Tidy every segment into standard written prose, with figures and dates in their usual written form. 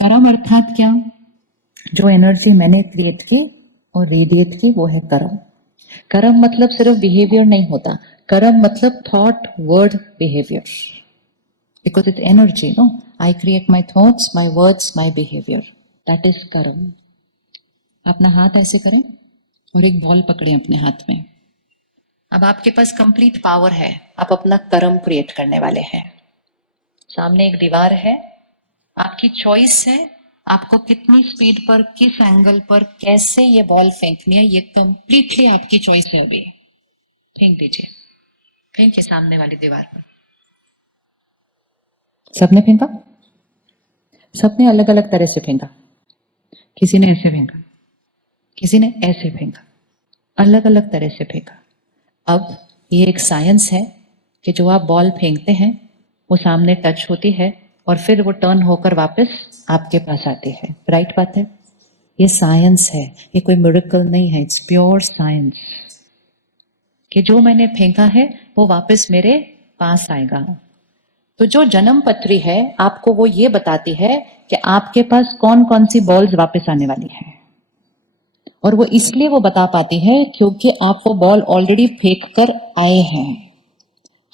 कर्म अर्थात क्या? जो एनर्जी मैंने क्रिएट की और रेडिएट की वो है कर्म। कर्म मतलब सिर्फ बिहेवियर नहीं होता, कर्म मतलब thought word behaviour, because it's energy. No, I create my thoughts, my words, my behaviour, that is karma. अपना हाथ ऐसे करें और एक बॉल पकड़े अपने हाथ में। अब आपके पास कंप्लीट पावर है, आप अपना कर्म क्रिएट करने वाले हैं। सामने एक दीवार है, आपकी चॉइस है आपको कितनी स्पीड पर, किस एंगल पर, कैसे ये बॉल फेंकनी है, ये कंप्लीटली आपकी चॉइस है। अभी फेंक दीजिए, फेंकिए सामने वाली दीवार पर। सबने फेंका? सबने अलग अलग तरह से फेंका। किसी ने ऐसे फेंका, किसी ने ऐसे फेंका, अलग अलग तरह से फेंका। अब ये एक साइंस है कि जो आप बॉल फेंकते हैं वो सामने टच होती है और फिर वो टर्न होकर वापस आपके पास आती है। राइट बात है? ये साइंस है, ये कोई मिरेकल नहीं है, इट्स प्योर साइंस कि जो मैंने फेंका है वो वापस मेरे पास आएगा। तो जो जन्म पत्री है आपको वो ये बताती है कि आपके पास कौन कौन सी बॉल्स वापस आने वाली है, और वो इसलिए वो बता पाती है क्योंकि आप वो बॉल ऑलरेडी फेंक कर आए हैं।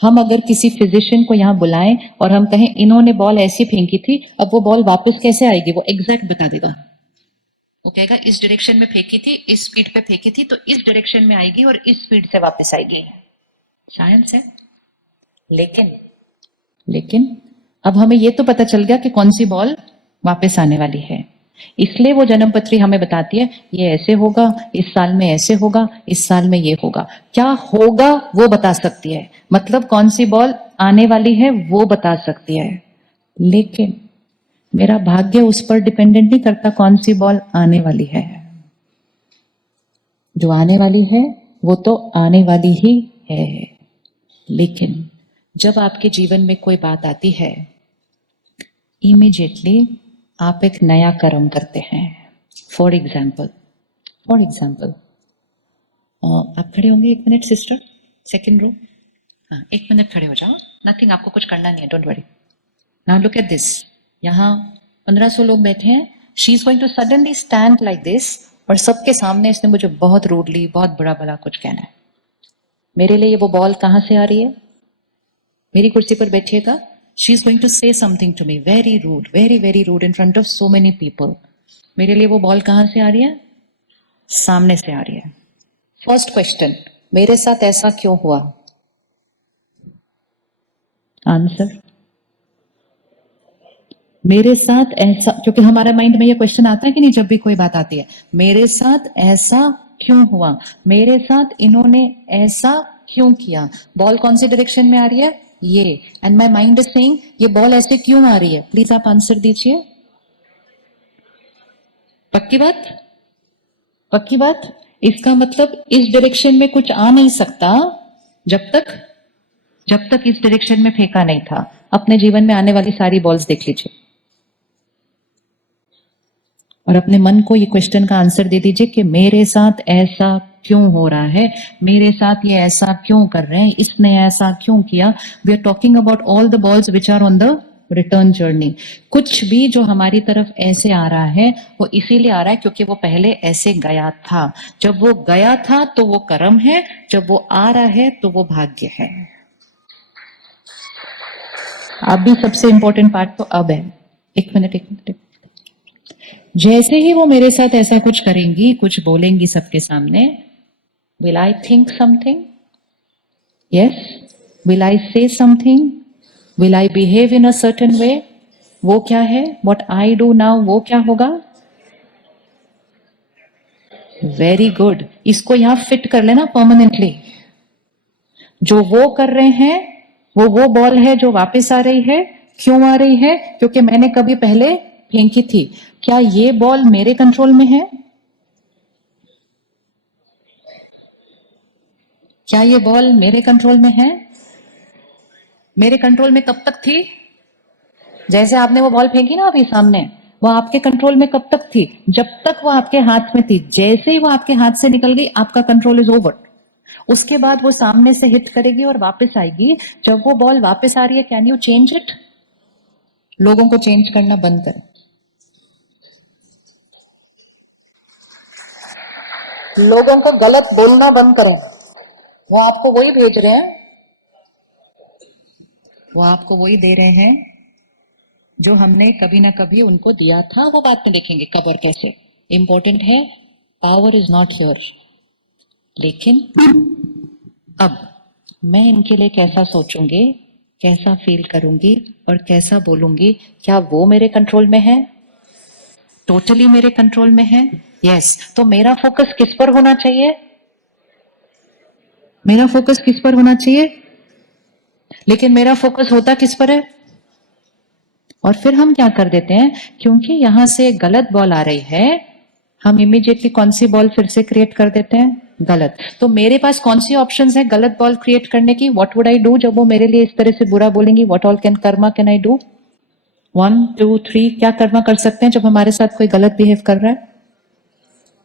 हम अगर किसी फिजिशियन को यहाँ बुलाएं और हम कहें इन्होंने बॉल ऐसी फेंकी थी, अब वो बॉल वापस कैसे आएगी वो एग्जैक्ट बता देगा। वो कहेगा इस डायरेक्शन में फेंकी थी, इस स्पीड पे फेंकी थी, तो इस डायरेक्शन में आएगी और इस स्पीड से वापस आएगी। साइंस है। लेकिन अब हमें ये तो पता चल गया कि कौन सी बॉल वापस आने वाली है, इसलिए वो जन्म पत्री हमें बताती है ये ऐसे होगा, इस साल में ऐसे होगा, इस साल में ये होगा। क्या होगा वो बता सकती है, मतलब कौन सी बॉल आने वाली है वो बता सकती है, लेकिन मेरा भाग्य उस पर डिपेंडेंट नहीं करता कौन सी बॉल आने वाली है। जो आने वाली है वो तो आने वाली ही है। लेकिन जब आपके जीवन में कोई बात आती है, इमीडिएटली आप एक नया कर्म करते हैं। फॉर एग्जाम्पल आप खड़े होंगे एक मिनट सिस्टर, सेकेंड रो। हाँ, एक मिनट खड़े हो जाओ, नथिंग, आपको कुछ करना नहीं है, don't worry. Now look at this, यहाँ 1500 लोग बैठे हैं। She is going to suddenly stand like this, और सबके सामने इसने मुझे बहुत रूडली, बहुत बुरा भला कुछ कहना है। मेरे लिए वो बॉल कहाँ से आ रही है? मेरी कुर्सी पर बैठिएगा। She is going to say something to me very rude, very very rude in front of so many people. मेरे लिए वो बॉल कहाँ से आ रही है? सामने से आ रही है। फर्स्ट क्वेश्चन, मेरे साथ ऐसा क्यों हुआ? आंसर, मेरे साथ ऐसा, क्योंकि हमारे माइंड में ये क्वेश्चन आता है कि नहीं जब भी कोई बात आती है, मेरे साथ ऐसा क्यों हुआ, मेरे साथ इन्होंने ऐसा क्यों किया। बॉल कौन सी डायरेक्शन में आ रही है? ये, and my mind is saying ये बॉल ऐसे क्यों आ रही है। प्लीज आप आंसर दीजिए। पक्की बात? पक्की बात? इसका मतलब इस डायरेक्शन में कुछ आ नहीं सकता जब तक इस डायरेक्शन में फेंका नहीं था। अपने जीवन में आने वाली सारी बॉल्स देख लीजिए और अपने मन को ये क्वेश्चन का आंसर दे दीजिए कि मेरे साथ ऐसा क्यों हो रहा है, मेरे साथ ये ऐसा क्यों कर रहे हैं, इसने ऐसा क्यों किया। We are talking about all the balls which are on the return journey. कुछ भी जो हमारी तरफ ऐसे आ रहा है वो इसीलिए आ रहा है क्योंकि वो पहले ऐसे गया था। जब वो गया था तो वो कर्म है, जब वो आ रहा है तो वो भाग्य है। अभी सबसे इंपॉर्टेंट पार्ट तो अब है। एक मिनट, एक मिनट। जैसे ही वो मेरे साथ ऐसा कुछ करेंगी, कुछ बोलेंगी सबके सामने, will I think something? Yes. Will I से something? Will I behave in a certain way? वो क्या है? व्हाट आई डू नाउ वो क्या होगा? वेरी गुड, इसको यहां फिट कर लेना परमानेंटली। जो वो कर रहे हैं वो बॉल है जो वापस आ रही है। क्यों आ रही है? क्योंकि मैंने कभी पहले फेंकी थी। क्या ये बॉल मेरे कंट्रोल में है? क्या ये बॉल मेरे कंट्रोल में है? मेरे कंट्रोल में कब तक थी? जैसे आपने वो बॉल फेंकी ना अभी सामने, वो आपके कंट्रोल में कब तक थी? जब तक वो आपके हाथ में थी। जैसे ही वो आपके हाथ से निकल गई, आपका कंट्रोल इज ओवर। उसके बाद वो सामने से हिट करेगी और वापस आएगी। जब वो बॉल वापस आ रही है, कैन यू चेंज इट? लोगों को चेंज करना बंद करें। लोगों को गलत बोलना बंद करें। वो आपको वही भेज रहे हैं, वो आपको वही दे रहे हैं जो हमने कभी ना कभी उनको दिया था। वो बात में देखेंगे कब और कैसे। इंपॉर्टेंट है, पावर इज नॉट योर। लेकिन अब मैं इनके लिए कैसा सोचूंगी, कैसा फील करूंगी और कैसा बोलूंगी, क्या वो मेरे कंट्रोल में है? टोटली मेरे कंट्रोल में है। यस। तो मेरा फोकस किस पर होना चाहिए? मेरा फोकस किस पर होना चाहिए? लेकिन मेरा फोकस होता किस पर है? और फिर हम क्या कर देते हैं, क्योंकि यहां से गलत बॉल आ रही है, हम इमीडिएटली कौन सी बॉल फिर से क्रिएट कर देते हैं? गलत। तो मेरे पास कौन सी ऑप्शंस है गलत बॉल क्रिएट करने की? व्हाट वुड आई डू जब वो मेरे लिए इस तरह से बुरा बोलेंगी? What all can Karma can I do? 1 2 3 क्या कर्मा कर सकते हैं जब हमारे साथ कोई गलत बिहेव कर रहा है?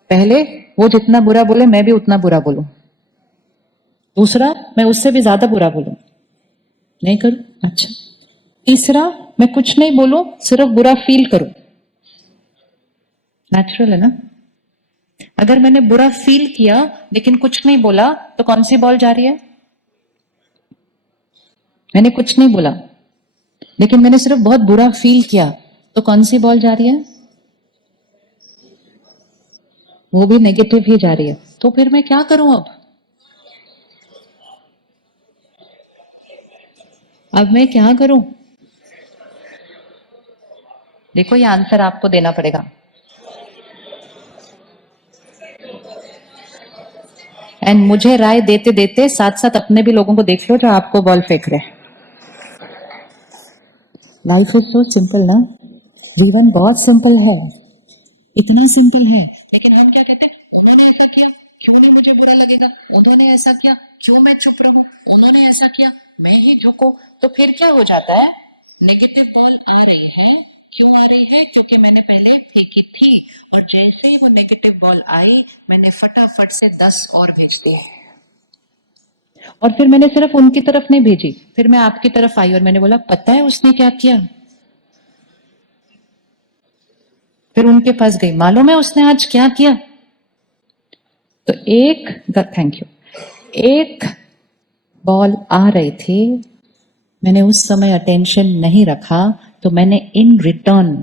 पहले वो जितना बुरा बोले मैं भी उतना बुरा बोलूं। दूसरा, मैं उससे भी ज्यादा बुरा बोलूं। नहीं करूं? अच्छा। तीसरा, मैं कुछ नहीं बोलूं, सिर्फ बुरा फील करूं। नेचुरल है ना? अगर मैंने बुरा फील किया लेकिन कुछ नहीं बोला तो कौन सी बॉल जा रही है? मैंने कुछ नहीं बोला लेकिन मैंने सिर्फ बहुत बुरा फील किया, तो कौन सी बॉल जा रही है? वो भी नेगेटिव ही जा रही है। तो फिर मैं क्या करूं अब? अब मैं क्या करूं? देखो, ये आंसर आपको देना पड़ेगा। एंड मुझे राय देते देते साथ साथ अपने भी लोगों को देख लो जो आपको बॉल फेंक रहे हैं। लाइफ इज सो सिंपल ना, जीवन बहुत सिंपल है, इतना सिंपल है। लेकिन हम क्या कहते हैं, उन्होंने ऐसा किया क्यों नहीं मुझे बुरा लगेगा, उन्होंने ऐसा किया क्यों मैं चुप रहूं, उन्होंने ऐसा किया मैं ही झुको। तो फिर क्या हो जाता है, नेगेटिव बॉल आ रही है, क्यों आ रही है? क्योंकि मैंने पहले फेंकी थी, और जैसे ही वो नेगेटिव बॉल आई मैंने फटाफट से 10 और भेज दिए। और फिर मैंने सिर्फ उनकी तरफ नहीं भेजी, फिर मैं आपकी तरफ आई और मैंने बोला पता है उसने क्या किया? फिर उनके पास गई, मालूम है उसने आज क्या किया? तो थैंक यू, एक बॉल आ रही थी, मैंने उस समय अटेंशन नहीं रखा, तो मैंने इन रिटर्न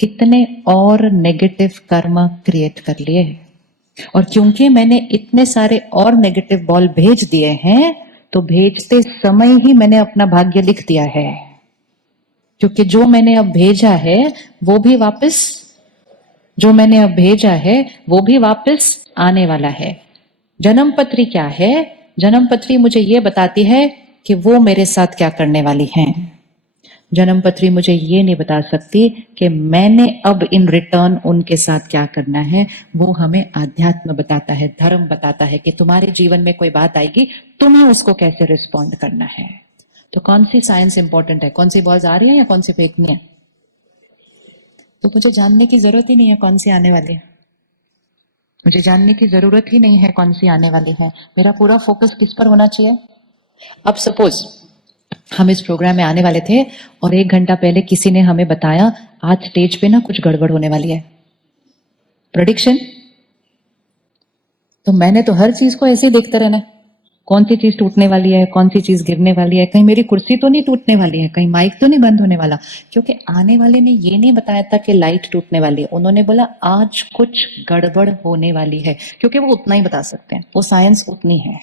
कितने और नेगेटिव कर्म क्रिएट कर लिए। और क्योंकि मैंने इतने सारे और नेगेटिव बॉल भेज दिए हैं, तो भेजते समय ही मैंने अपना भाग्य लिख दिया है। क्योंकि जो मैंने अब भेजा है वो भी वापस, जो मैंने अब भेजा है वो भी वापस आने वाला है। जन्म पत्री क्या है? जन्म पत्री मुझे ये बताती है कि वो मेरे साथ क्या करने वाली हैं। जन्म पत्री मुझे ये नहीं बता सकती कि मैंने अब इन रिटर्न उनके साथ क्या करना है। वो हमें आध्यात्म बताता है, धर्म बताता है कि तुम्हारे जीवन में कोई बात आएगी, तुम्हें उसको कैसे रिस्पॉन्ड करना है। तो कौन सी साइंस इंपॉर्टेंट है, कौन सी बॉल्स आ रही है या कौन सी फेंकनी है? तो मुझे जानने की जरूरत ही नहीं है कौन सी आने वाली है, मुझे जानने की जरूरत ही नहीं है कौन सी आने वाली है। मेरा पूरा फोकस किस पर होना चाहिए? अब सपोज हम इस प्रोग्राम में आने वाले थे और 1 घंटा पहले किसी ने हमें बताया आज स्टेज पे ना कुछ गड़बड़ होने वाली है, प्रेडिक्शन। तो मैंने तो हर चीज को ऐसे ही देखते रहना, कौन सी चीज टूटने वाली है, कौन सी चीज गिरने वाली है, कहीं मेरी कुर्सी तो नहीं टूटने वाली है, कहीं माइक तो नहीं बंद होने वाला। क्योंकि आने वाले ने ये नहीं बताया था कि लाइट टूटने वाली है, उन्होंने बोला आज कुछ गड़बड़ होने वाली है, क्योंकि वो उतना ही बता सकते हैं, वो साइंस उतनी है।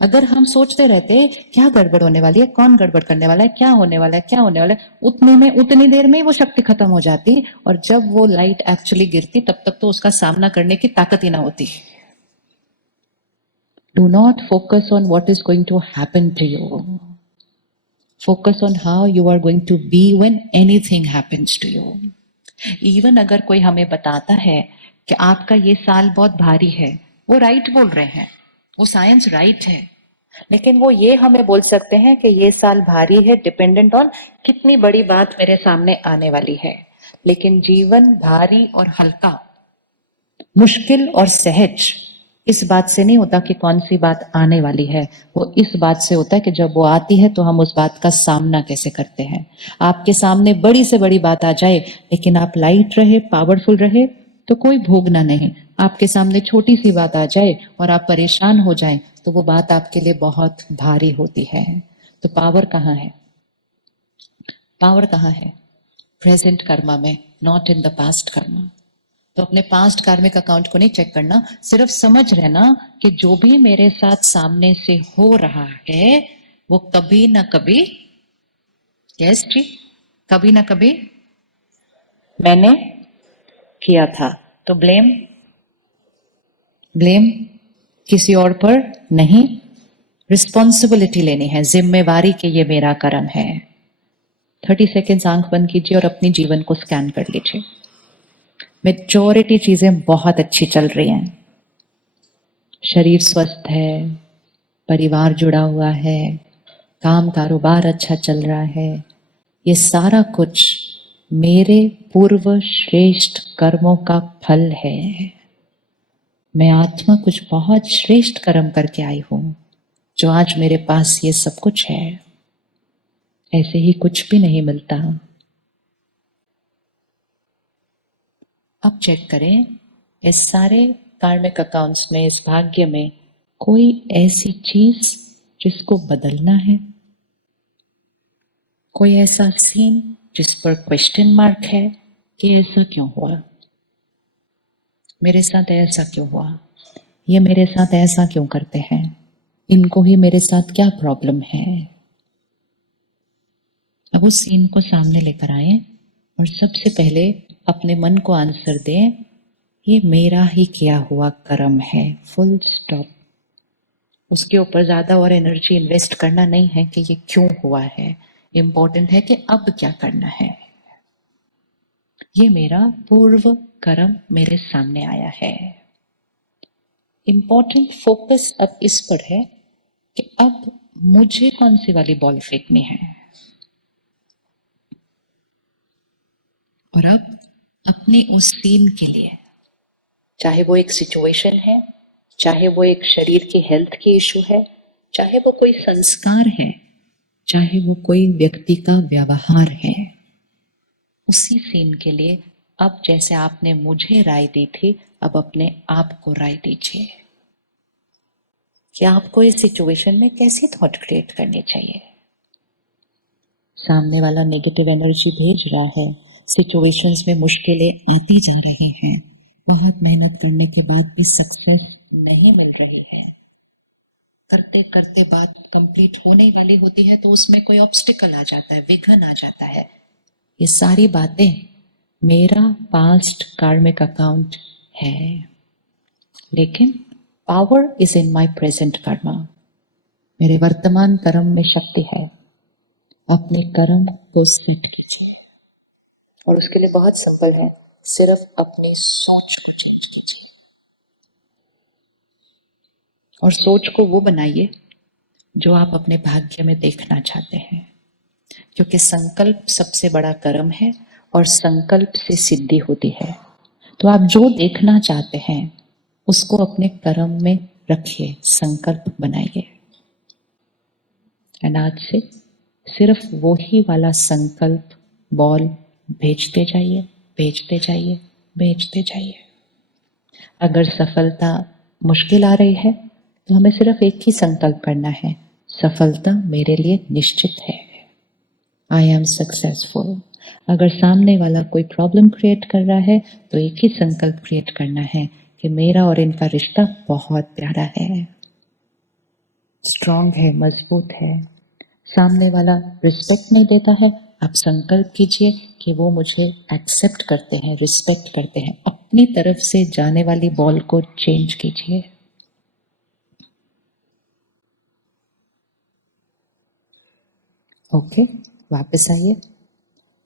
अगर हम सोचते रहते क्या गड़बड़ होने वाली है, कौन गड़बड़ करने वाला है, क्या होने वाला है, क्या होने वाला है, उतने में उतनी देर में वो शक्ति खत्म हो जाती, और जब वो लाइट एक्चुअली गिरती तब तक तो उसका सामना करने की ताकत ही ना होती। Do not focus on what is going to happen to you. Focus on how you are going to be when anything happens to you. Even अगर कोई हमें बताता है कि आपका ये साल बहुत भारी है, वो राइट बोल रहे हैं, वो साइंस राइट है, लेकिन वो ये हमें बोल सकते हैं कि ये साल भारी है डिपेंडेंट ऑन कितनी बड़ी बात मेरे सामने आने वाली है। लेकिन जीवन भारी और हल्का, मुश्किल और सहज इस बात से नहीं होता कि कौन सी बात आने वाली है, वो इस बात से होता है कि जब वो आती है तो हम उस बात का सामना कैसे करते हैं। आपके सामने बड़ी से बड़ी बात आ जाए लेकिन आप लाइट रहे, पावरफुल रहे, तो कोई भोगना नहीं, आपके सामने छोटी सी बात आ जाए और आप परेशान हो जाएं तो वो बात आपके लिए बहुत भारी होती है। तो पावर कहाँ है? पावर कहाँ है? प्रेजेंट कर्मा में, not in the past Karma. तो अपने पास्ट कार्मिक अकाउंट को नहीं चेक करना, सिर्फ समझ रहना कि जो भी मेरे साथ सामने से हो रहा है वो कभी ना कभी, यस जी, कभी ना कभी मैंने किया था। तो ब्लेम, ब्लेम किसी और पर नहीं, रिस्पॉन्सिबिलिटी लेनी है, जिम्मेवारी कि ये मेरा कर्म है। 30 सेकेंड्स आंख बंद कीजिए और अपनी जीवन को स्कैन कर लीजिए। मेजॉरिटी चीजें बहुत अच्छी चल रही हैं, शरीर स्वस्थ है, परिवार जुड़ा हुआ है, काम कारोबार अच्छा चल रहा है। ये सारा कुछ मेरे पूर्व श्रेष्ठ कर्मों का फल है। मैं आत्मा कुछ बहुत श्रेष्ठ कर्म करके आई हूं जो आज मेरे पास ये सब कुछ है। ऐसे ही कुछ भी नहीं मिलता। अब चेक करें इस सारे कार्मिक अकाउंट्स में, इस भाग्य में कोई ऐसी चीज जिसको बदलना है, कोई ऐसा सीन जिस पर क्वेश्चन मार्क है कि ऐसा क्यों हुआ, मेरे साथ ऐसा क्यों हुआ, ये मेरे साथ ऐसा क्यों करते हैं, इनको ही मेरे साथ क्या प्रॉब्लम है। अब उस सीन को सामने लेकर आए और सबसे पहले अपने मन को आंसर दें, ये मेरा ही किया हुआ कर्म है, फुल स्टॉप। उसके ऊपर ज्यादा और एनर्जी इन्वेस्ट करना नहीं है कि ये क्यों हुआ है, इंपॉर्टेंट है कि अब क्या करना है। ये मेरा पूर्व कर्म मेरे सामने आया है। इंपॉर्टेंट फोकस अब इस पर है कि अब मुझे कौन सी वाली बॉल फेंकनी है। और अब अपनी उस सीन के लिए, चाहे वो एक सिचुएशन है, चाहे वो एक शरीर की हेल्थ की इशू है, चाहे वो कोई संस्कार है, चाहे वो कोई व्यक्ति का व्यवहार है, उसी सीन के लिए अब जैसे आपने मुझे राय दी थी, अब अपने आप को राय दीजिए कि आपको इस सिचुएशन में कैसी थॉट क्रिएट करनी चाहिए। सामने वाला नेगेटिव एनर्जी भेज रहा है, सिचुएशंस में मुश्किलें आती जा रही हैं, बहुत मेहनत करने के बाद भी सक्सेस नहीं मिल रही है, करते करते बात कंप्लीट होने वाली होती है तो उसमें कोई ऑब्स्टिकल आ जाता है, विघ्न आ जाता है। ये सारी बातें मेरा पास्ट कार्मिक अकाउंट है, लेकिन power is in my present Karma. मेरे वर्तमान कर्म में शक्ति है। अपने कर्म को सेट कीजिए और उसके लिए बहुत सिंपल है, सिर्फ अपनी सोच को चेंज कीजिए। और सोच को वो बनाइए जो आप अपने भाग्य में देखना चाहते हैं, क्योंकि संकल्प सबसे बड़ा कर्म है और संकल्प से सिद्धि होती है। तो आप जो देखना चाहते हैं उसको अपने कर्म में रखिए, संकल्प बनाइए। एंड आज से सिर्फ वो ही वाला संकल्प बॉल भेजते जाइए, भेजते जाइए, भेजते जाइए। अगर सफलता मुश्किल आ रही है तो हमें सिर्फ एक ही संकल्प करना है, सफलता मेरे लिए निश्चित है, आई एम सक्सेसफुल। अगर सामने वाला कोई प्रॉब्लम क्रिएट कर रहा है तो एक ही संकल्प क्रिएट करना है कि मेरा और इनका रिश्ता बहुत प्यारा है, स्ट्रांग है, मजबूत है। सामने वाला रिस्पेक्ट नहीं देता है, आप संकल्प कीजिए कि वो मुझे एक्सेप्ट करते हैं, रिस्पेक्ट करते हैं। अपनी तरफ से जाने वाली बॉल को चेंज कीजिए। ओके, वापस आइए।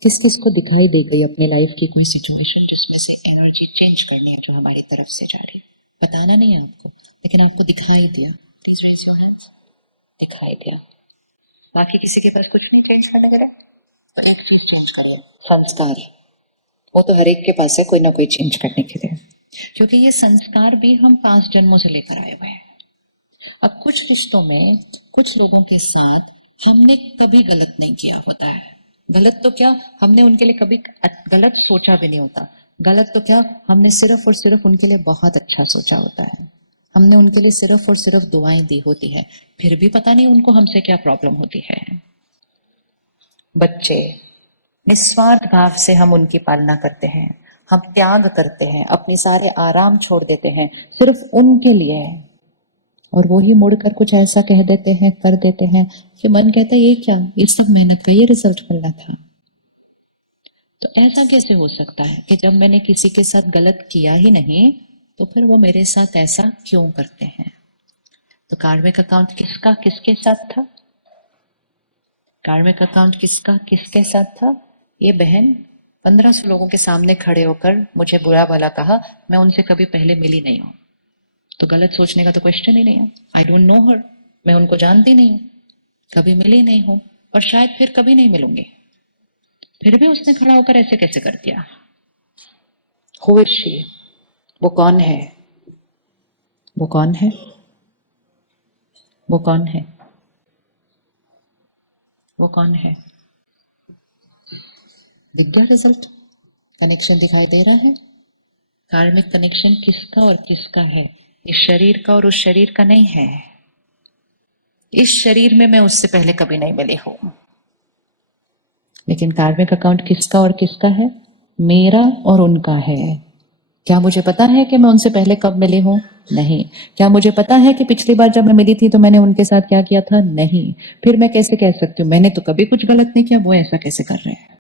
किस किस को दिखाई दे गई अपनी लाइफ की कोई सिचुएशन जिसमें से एनर्जी चेंज करनी है जो हमारी तरफ से जा रही है? बताना नहीं है आपको, लेकिन आपको दिखाई दिया, प्लीज रेज योर हैंड्स। दिखाई दिया। बाकी किसी के पास कुछ नहीं चेंज करने के लिए, तो एक चीज चेंज करिए, संस्कार। वो तो हर एक के पास है कोई ना कोई चेंज करने के लिए, क्योंकि ये संस्कार भी हम 5 जन्मों से लेकर आए हुए हैं। अब कुछ रिश्तों में कुछ लोगों के साथ हमने कभी गलत नहीं किया होता है, गलत तो क्या, हमने उनके लिए कभी गलत सोचा भी नहीं होता, गलत तो क्या, हमने सिर्फ और सिर्फ उनके लिए बहुत अच्छा सोचा होता है, हमने उनके लिए सिर्फ और सिर्फ दुआएं दी होती है, फिर भी पता नहीं उनको हमसे क्या प्रॉब्लम होती है। बच्चे, निस्वार्थ भाव से हम उनकी पालना करते हैं, हम त्याग करते हैं, अपने सारे आराम छोड़ देते हैं सिर्फ उनके लिए, और वो ही मुड़कर कुछ ऐसा कह देते हैं, कर देते हैं कि मन कहता है ये क्या, ये सब मेहनत का ये रिजल्ट मिलना था। तो ऐसा कैसे हो सकता है कि जब मैंने किसी के साथ गलत किया ही नहीं तो फिर वो मेरे साथ ऐसा क्यों करते हैं? तो कार्मिक अकाउंट किसका किसके साथ था? कार्मिक अकाउंट किसका किसके साथ था? ये बहन 1500 लोगों के सामने खड़े होकर मुझे बुरा भला कहा, मैं उनसे कभी पहले मिली नहीं हूं, तो गलत सोचने का तो क्वेश्चन ही नहीं है। आई डोंट नो हर, मैं उनको जानती नहीं हूं, कभी मिली नहीं हूं, और शायद फिर कभी नहीं मिलूंगी, फिर भी उसने खड़ा होकर ऐसे कैसे कर दिया? Who is she? वो कौन है? वो कौन है? वो कौन है? वो कौन है? दिख गया रिजल्ट? कनेक्शन दिखाई दे रहा है? कार्मिक कनेक्शन किसका और किसका है? इस शरीर का और उस शरीर का नहीं है। इस शरीर में मैं उससे पहले कभी नहीं मिली हूं, लेकिन कार्मिक अकाउंट किसका और किसका है? मेरा और उनका है। क्या मुझे पता है कि मैं उनसे पहले कब मिली हूं? नहीं। क्या मुझे पता है कि पिछली बार जब मैं मिली थी तो मैंने उनके साथ क्या किया था? नहीं। फिर मैं कैसे कह सकती हूँ मैंने तो कभी कुछ गलत नहीं किया, वो ऐसा कैसे कर रहे हैं?